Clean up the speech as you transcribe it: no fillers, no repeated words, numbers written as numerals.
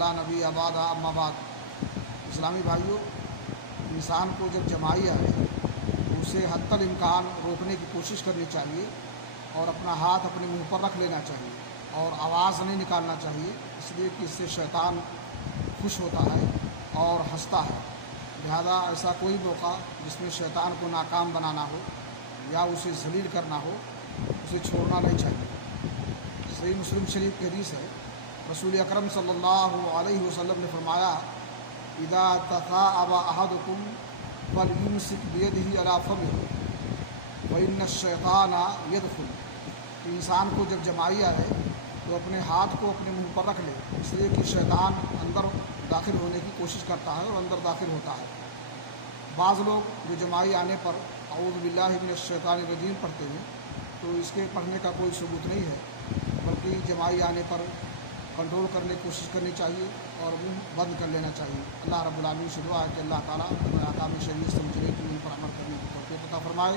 لا نبی آباد اما بعد۔ اسلامی بھائیوں، انسان کو جب جمائی آئے اسے حتی الامکان روکنے کی کوشش کرنی چاہیے اور اپنا ہاتھ اپنے منہ پر رکھ لینا چاہیے اور آواز نہیں نکالنا چاہیے، اس لیے کہ اس سے شیطان خوش ہوتا ہے اور ہنستا ہے۔ لہذا ایسا کوئی موقع جس میں شیطان کو ناکام بنانا ہو یا اسے ذلیل کرنا ہو اسے چھوڑنا نہیں چاہیے۔ صحیح مسلم شریف کی حدیث ہے، رسول اکرم صلی اللہ علیہ وسلم نے فرمایا اذا تثاءب احدکم فلیمسک بیدہ علی فمہ فإن الشیطان یدخل۔ انسان کو جب جمائی آئے تو اپنے ہاتھ کو اپنے منہ پر رکھ لے، اس لیے کہ شیطان اندر داخل ہونے کی کوشش کرتا ہے اور اندر داخل ہوتا ہے۔ بعض لوگ جو جمائی آنے پر اعوذ باللہ من الشیطان الرجیم پڑھتے ہیں تو اس کے پڑھنے کا کوئی ثبوت نہیں ہے، بلکہ جمائی آنے پر کنٹرول کرنے کی کوشش کرنی چاہیے اور منہ بند کر لینا چاہیے۔ اللہ رب العالمین سے دعا ہے کہ اللہ تعالیٰ ہمیں احکام شریعت سمجھنے کی ان پر عمل کرنے کی توفیق عطا فرمائے۔